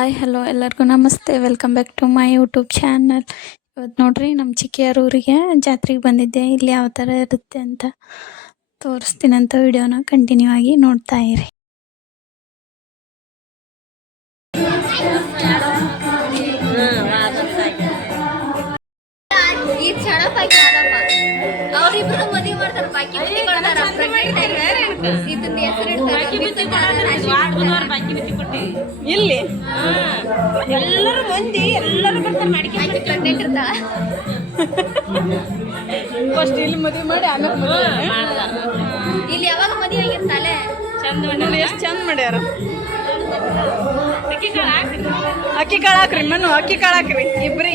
Hi hello ಎಲ್ಲರಿಗೂ ನಮಸ್ತೆ. Welcome back to my YouTube channel ಇವತ್ತು ನೋಡ್ರಿ ನಮ್ಮ ಚಿಕ್ಕಿಯರ ಊರಿಗೆ ಜಾತ್ರೆಗೆ ಬಂದಿದ್ದೆ. ಇಲ್ಲಿ ಯಾವ ಥರ ಇರುತ್ತೆ ಅಂತ ತೋರಿಸ್ತೀನಂತ ವಿಡಿಯೋನ ಕಂಟಿನ್ಯೂ ಆಗಿ ನೋಡ್ತಾ ಇರಿ. ಬಾಕಿ ಅವ್ರಿಬ್ರು ಮದುವೆ ಮಾಡ್ತಾರ ಬಾಕಿ ಬುತ್ತಿ ಕೊಡ್ತಾರ. ಇದನ್ನ ಹೆಸರು ಇಲ್ಲಿ? ಎಲ್ಲರೂ ಮಂದಿ ಎಲ್ಲರೂ ಬರ್ತಾರೆ ಮಡಿಕೆ ಪ್ರೆಗ್ನೆಂಟ್ ಫಸ್ಟ್ ಇಲ್ಲಿ ಮದುವೆ ಮಾಡಿ ಆಮೇಲೆ ಮದುವೆ ಇಲ್ಲಿ ಯಾವಾಗ ಮದುವೆ ಆಗಿರ್ತಾಳೆ ನೋಡಿ ಎಷ್ಟು ಚಂದ ಮಾಡ್ಯಾರ? ಅಕ್ಕಿ ಕಾಳು ಹಾಕ್ರಿ. ಮನು ಅಕ್ಕಿ ಕಾಳು ಹಾಕ್ರಿ. ಇಬ್ರಿ ಈ ಫಸ್ಟ್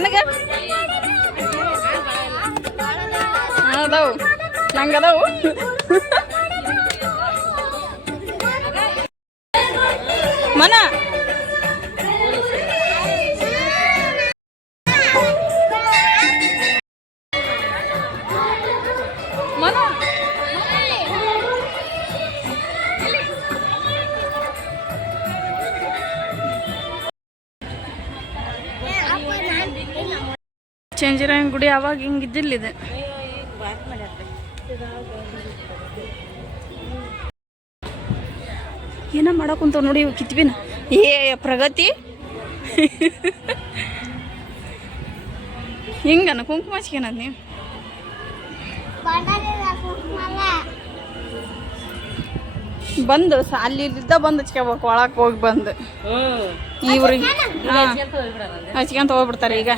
ನನಗ? ಅದಾವು. ನಂಗೆ ಮನ ಚೇಂಜಿರಾಯನ್ ಗುಡಿ ಅವಾಗ ಹಿಂಗಿದ್ದಿಲ್ಲ ಇದು ಏನ ಮಾಡಕುಂತ ನೋಡಿ ಇವು ಕಿತ್ಬಿನ. ಏ ಪ್ರಗತಿ. ಹಿಂಗನ ಕುಂಕುಮ ಹಚ್ಕೇನದ್ ನೀವು. ಬಂದು ಸ- ಅಲ್ಲಿ ಇಲ್ಲಿದ್ದ ಬಂದು ಹಚ್ಕೋಬೇಕು ಒಳಕ್ಕೆ ಹೋಗಿ ಬಂದು. ಇವ್ರಿಗೆ ಹಚ್ಕೊಂತ ಹೋಗ್ಬಿಡ್ತಾರೆ ಈಗ.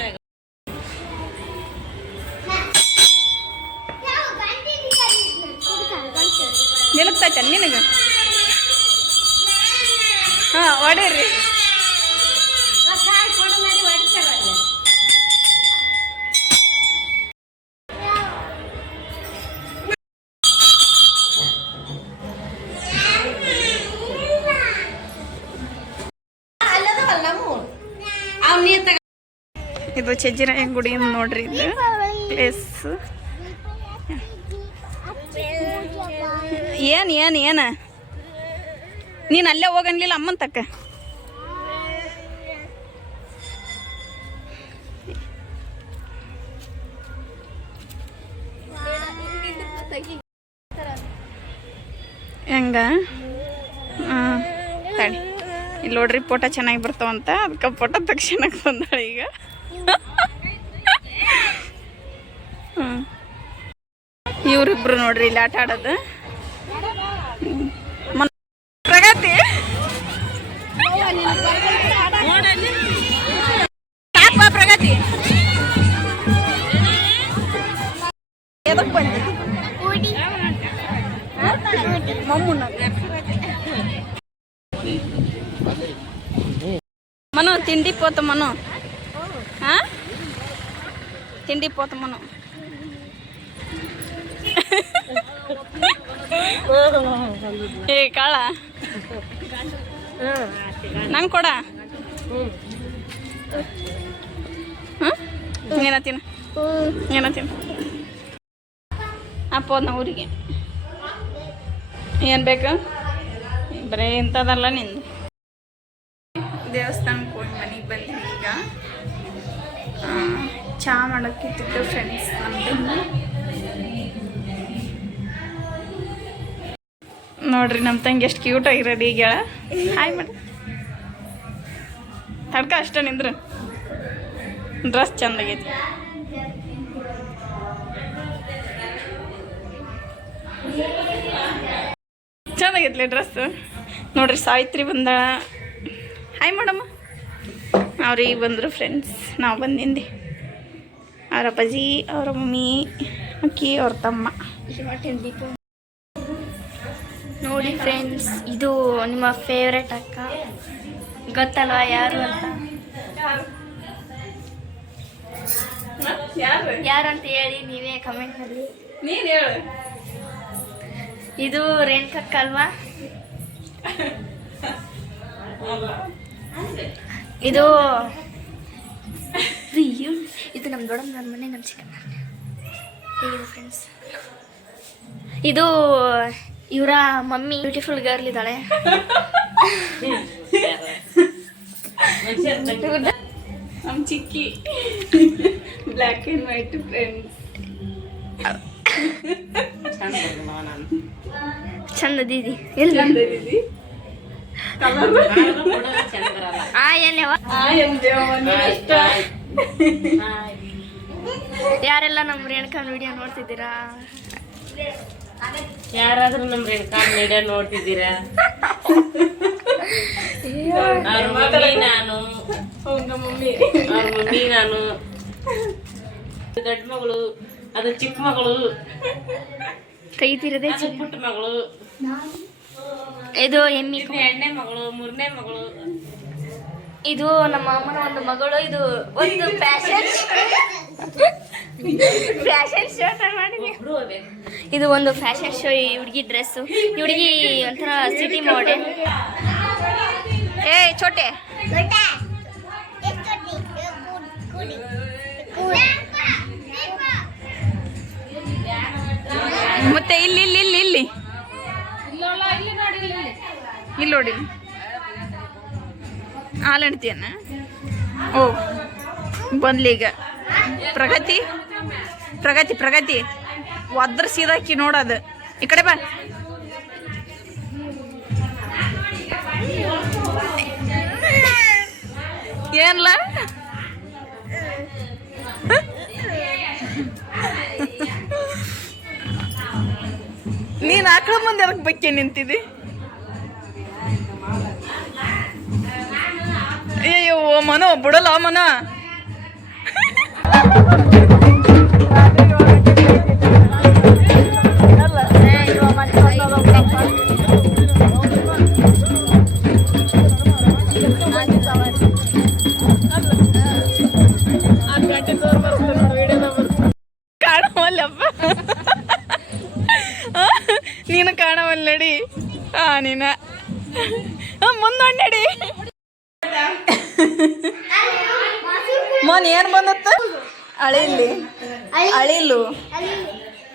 ನಿಲುಕ್ತೈತೆ ನಿನಗೆ ಹಾಂ ಹೊಡೀರಿ ಇದು ಚಜ್ಜಿರಾಯ ಗುಡಿ ನೋಡ್ರಿ ಇದು ಪ್ಲೇಸ್ ಏನ್, ಏನು ಏನು? ನೀನು ಅಲ್ಲೇ ಹೋಗನ್ಲಿಲ್ಲ ಅಮ್ಮನ ತಕ್ಕ? ಹೆಂಗ? ತಡಿ. ಇಲ್ಲಿ ನೋಡ್ರಿ ಫೋಟೋ ಚೆನ್ನಾಗಿ ಬರ್ತಾವಂತ ಅದಕ್ಕೆ ಫೋಟೋ ತಕ್ಷಣಕ್ಕೆ ಬಂದಾಳೆ ಈಗ. ಇವರಿಬ್ರು ನೋಡ್ರಿ ಇಲ್ಲಿ ಆಟ ಆಡೋದು. ಮನು, ತಿಂಡಿ ಪೋತ ಮನು. ಹಾ ತಿಂಡಿ ಮನು. ಏ, ಕಾಳ. ನಂಗೆ ಕೊಡ. ಹ್ಞೂ ಏನತ್ತೀನ ಏನತ್ತೀನ ಅಪ್ಪ ಹೋದ್ನ ಊರಿಗೆ. ಏನು ಬೇಕು? ಬರೀ ಇಂಥದಲ್ಲ ನಿಂದು. ದೇವಸ್ಥಾನಕ್ಕೆ ಹೋಗಿ ಮನೆಗೆ ಬಂದ್ವಿ ಈಗ. ಚಹಾ ಮಾಡೋಕ್ಕಿತ್ತು ಫ್ರೆಂಡ್ಸ್ ನಮ್ದು. ನೋಡ್ರಿ ನಮ್ಮ ತಂಗಿ ಎಷ್ಟು ಕ್ಯೂಟ್ ಆಗಿ ರೆಡಿ ಈಗ. ಹಾಯ್ ಮಾಡಿ ತಡ್ಕ ಅಷ್ಟೇ ನಿಂದ್ರು. ಡ್ರೆಸ್ ಚೆಂದಾಗೈತಿ ಚಂದಾಗೈತ್ಲಿ ಡ್ರೆಸ್ ನೋಡ್ರಿ, ಸಾವಿತ್ರಿ ಬಂದಾಳ ಹಾಯ್ ಮಾಡಮ್ಮ ಅವ್ರಿಗೆ ಬಂದರು ಫ್ರೆಂಡ್ಸ್ ನಾವು ಬಂದಿಂದೆ ಅವ್ರ ಅಪ್ಪಾಜಿ ಅವ್ರ ಮಮ್ಮಿ ಅಕ್ಕಿ ಅವ್ರ ತಮ್ಮ. ನೋಡಿ ಫ್ರೆಂಡ್ಸ್ ಇದು ನಿಮ್ಮ ಫೇವ್ರೆಟ್ ಅಕ್ಕ. ಗೊತ್ತಲ್ಲ ಯಾರು ಅಂತ? ಯಾರು ಅಂತ ಹೇಳಿ ನೀವೇ ಕಮೆಂಟ್ ಮಾಡಿ. ನೀನು ಹೇಳು. ಇದು ರೇಣುಕಕ್ಕ ಅಲ್ವಾ? ಇದು ಇದು ನಮ್ಮ ದೊಡ್ಡಮ್ಮ ನನ್ನ ಮನೆ ನಮ್ಮ ಚಿಕ್ಕಮ್ಮ. ಹೇಗಿದೆ ಫ್ರೆಂಡ್ಸ್ ಇದು ಇವರ ಮಮ್ಮಿ. ಬ್ಯೂಟಿಫುಲ್ ಗರ್ಲ್ ಇದ್ದಾಳೆ. ನಮ್ಮ ಚಿಕ್ಕಿ. ಬ್ಲ್ಯಾಕ್ ಆ್ಯಂಡ್ ವೈಟ್ ಫ್ರೆಂಡ್ಸ್ ಚಂದ ದೀದಿ. ಎಲ್ಲಿ? ಯಾರೆಲ್ಲ ನಮ್ಮ ರೇಣುಕಾನ್ ವಿಡಿಯೋ ನೋಡ್ತಿದ್ದೀರಾ? ಯಾರಾದ್ರೂ ನಮ್ ರೇಣುಕಾ ವಿಡಿಯೋ ನೋಡ್ತಿದ್ದೀರಾ? ಅವ್ರ ಮಮ್ಮಿ ನಾನು. ನಮ್ಮ ಅವ್ರ ಮಮ್ಮಿ ನಾನು. ದೊಡ್ಡ ಮಗಳು ಅದು ಚಿಕ್ಕ ಮಗಳು. ಕೈ ತೀರದೇ ಪುಟ್ಟ ಮಗಳು. ಇದು ಎಮ್ಮಿ ಎರಡನೇ ಮಗಳು ಮೂರನೇ ಮಗಳು. ಇದು ನಮ್ಮ ಅಮ್ಮನ ಒಂದು ಮಗಳು ಇದು ಒಂದು ಫ್ಯಾಷನ್ ಫ್ಯಾಷನ್ ಶೋ ಮಾಡಿದೆ ಇದು ಒಂದು ಫ್ಯಾಷನ್ ಶೋ ಈ ಹುಡುಗಿ ಡ್ರೆಸ್ಸು. ಈ ಹುಡುಗಿ ಒಂಥರ ಸಿಟಿ ಮಾಡೆಲ್ ಏ ಚೋಟೆ ಮತ್ತೆ ಇಲ್ಲಿ. ಇಲ್ಲಿ ನೋಡಿ. ಓ ಬಂದ್ಲೀಗ ಪ್ರಗತಿ ಪ್ರಗತಿ ಪ್ರಗತಿ. ಒದ್ರ ಸೀದಾಕಿ ನೋಡೋದು ಈ ಕಡೆ ಬಾ. ಏನ್ಲ? ನೀನು ಆಕಳ ಮುಂದೆ ಅದಕ್ಕೆ ಬಕ್ಕಿ ನಿಂತಿದ್ದಿ? ಅಯ್ಯೋ ಮನೋ ಬಿಡಲ್ಲ ಮನ ಕಾಣವಲ್ಲಪ್ಪ. ಆ, ನೀನು ಕಾಣವಲ್ಲ ನಡಿ ಆ ನೀನ. ಮುಂದೊಂದು ನಡಿ ಮೋನ್, ಏನು ಬಂದತ್ತ? ಅಳಿಲಿ. ಅಳಿಲು.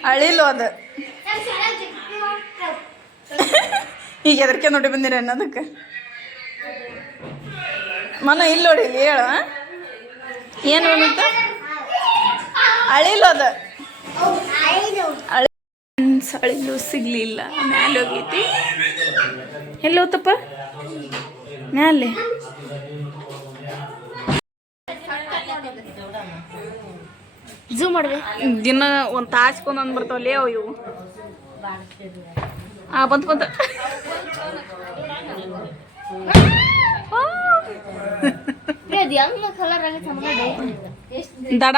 ಅಳಿಲು ಅದು. ಈಗ ಎದಕ್ಕೆ ನೋಡಿ ಬಂದಿರ ಅದಕ್ಕೆ ಮನ ಇಲ್ಲಿ ನೋಡಿ, ಹೇಳ ಏನು ಬಂದತ್ತ? ಅಳಿಲು ಅದು. ಅಳಿ ಅಳಿಲು ಸಿಗ್ಲಿಲ್ಲ. ಮ್ಯಾಲೆ ಹೋಗೈತಿ. ಎಲ್ಲಿ ಹೋತಪ್ಪ? ಮ್ಯಾಲೆ. ಝೂಮ್ ಮಾಡ್ರಿ ದಿನ ಒಂದು ತಾಸ್ಕೊಂಡು ಅಂದ್ ಬರ್ತಾವಲ್ಲೇ ಅವು ಇವು ಹಾಂ ಬಂತು ಬಂತು ದಡ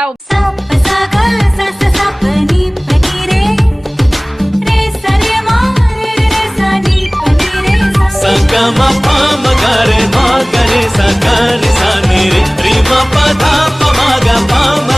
ಸಂಗಮ సాకారే మా కరే సాకారి సా మేరే రీమా పదా పమాగా పామ